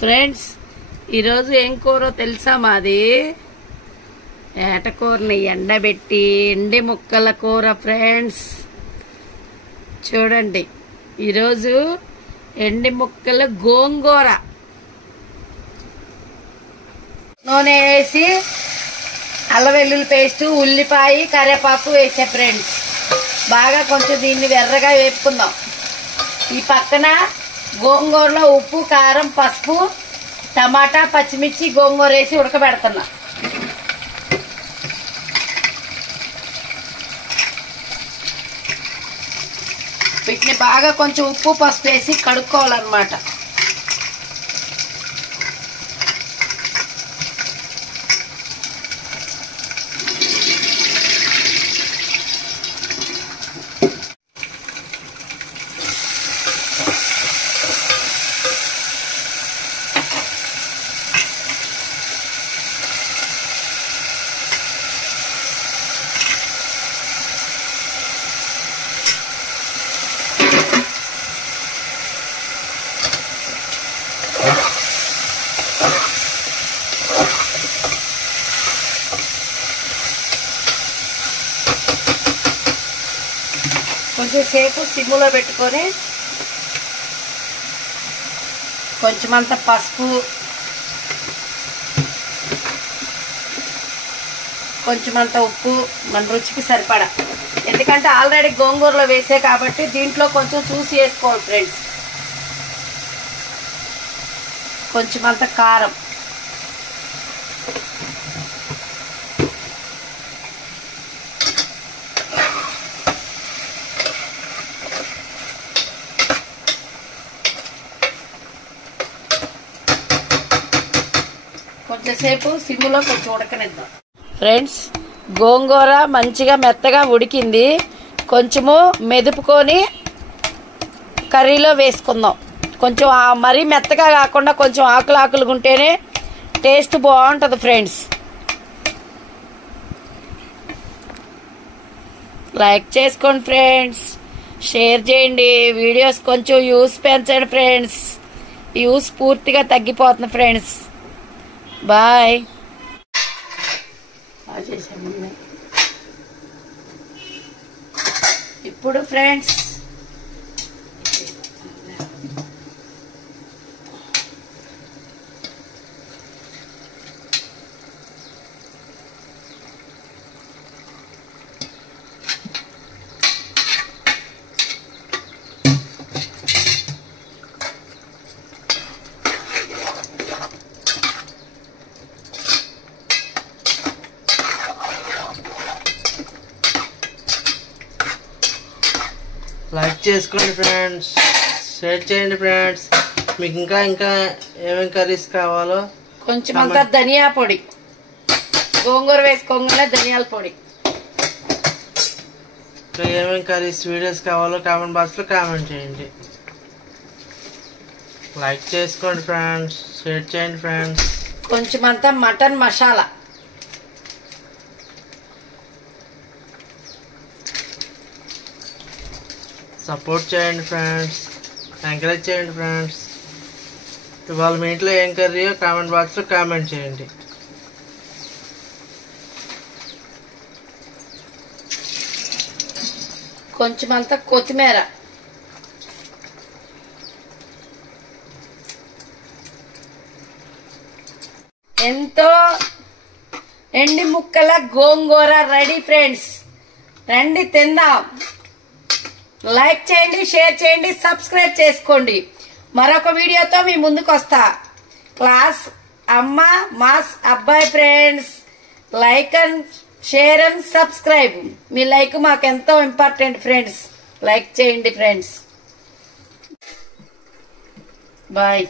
Friends ఈరోజు ఏం కూర తెలుసా? మాది ఏటకూరని ఎండబెట్టి ఎండి ముక్కల కూర. ఫ్రెండ్స్ చూడండి, ఈరోజు ఎండి ముక్కల గోంగూర. నూనె వేసి అల్లం వెల్లుల్లి పేస్ట్, ఉల్లిపాయ, కరివేపాకు వేసా. ఫ్రెండ్స్ బాగా కొంచెం దీన్ని ఎర్రగా వేపుకుందాం. ఈ పక్కన గోంగూరలో ఉప్పు, కారం, పసుపు, టమాటా, పచ్చిమిర్చి, గోంగూర వేసి ఉడకబెడుతున్నా. వీటిని బాగా కొంచెం ఉప్పు, పసుపు వేసి కడుక్కోవాలన్నమాట. కొంచెం సేపు సిమ్ములో పెట్టుకొని కొంచెమంత పసుపు, కొంచెమంత ఉప్పు మన రుచికి సరిపడా. ఎందుకంటే ఆల్రెడీ గోంగూరలో వేసే కాబట్టి దీంట్లో కొంచెం చూసి వేసుకోవాలి. ఫ్రెండ్స్ కొంచెమంత కారం, కొంచెంసేపు సిమ్ములో కొంచెం ఉడకనిద్దాం. ఫ్రెండ్స్ గోంగూర మంచిగా మెత్తగా ఉడికింది. కొంచెము మెదుపుకొని కర్రీలో వేసుకుందాం. కొంచెం మరీ మెత్తగా కాకుండా కొంచెం ఆకులు ఆకులుగా ఉంటేనే టేస్ట్ బాగుంటుంది. ఫ్రెండ్స్ లైక్ చేసుకోండి ఫ్రెండ్స్, షేర్ చేయండి, వీడియోస్ కొంచెం యూస్ పెంచండి ఫ్రెండ్స్. యూస్ పూర్తిగా తగ్గిపోతుంది ఫ్రెండ్స్. బాయ్. ఇప్పుడు ఫ్రెండ్స్ లైక్ చేసుకోండి ఫ్రెండ్స్, షేర్ చేయండి ఫ్రెండ్స్. మీకు ఇంకా ఏమేమి కర్రీస్ కావాలో కొంచెం అంతా ధనియా పొడి, గోంగూర వేసుకోగానే ధనియాల పొడి, ఇంకా ఏమేమి కర్రీస్ వీడియోస్ కావాలో కామెంట్ బాక్స్లో కామెంట్ చేయండి. లైక్ చేసుకోండి ఫ్రెండ్స్, షేర్ చేయండి ఫ్రెండ్స్. కొంచెం అంతా మటన్ మసాలా, సపోర్ట్ చేయండి ఫ్రెండ్స్, ఎంకరేజ్ చేయండి ఫ్రెండ్స్. ఇవాళ మీ ఇంట్లో ఏం కర్రీయో కామెంట్ బాక్స్లో కామెంట్ చేయండి. కొంచెం అంతా కొత్తిమీర, ఎంతో ఎండి ముక్కల గోంగూర రెడీ. ఫ్రెండ్స్ రండి తిందాం. లైక్ చేయండి, షేర్ చేయండి, సబ్స్క్రైబ్ చేసుకోండి. మరొక వీడియోతో మీ ముందుకు వస్తా. క్లాస్ అమ్మ మాస్ అబ్బాయి. Friends like and share and subscribe. Me like మాకు ఎంతో ఇంపార్టెంట్ ఫ్రెండ్స్. లైక్ చేయండి ఫ్రెండ్స్. బాయ్.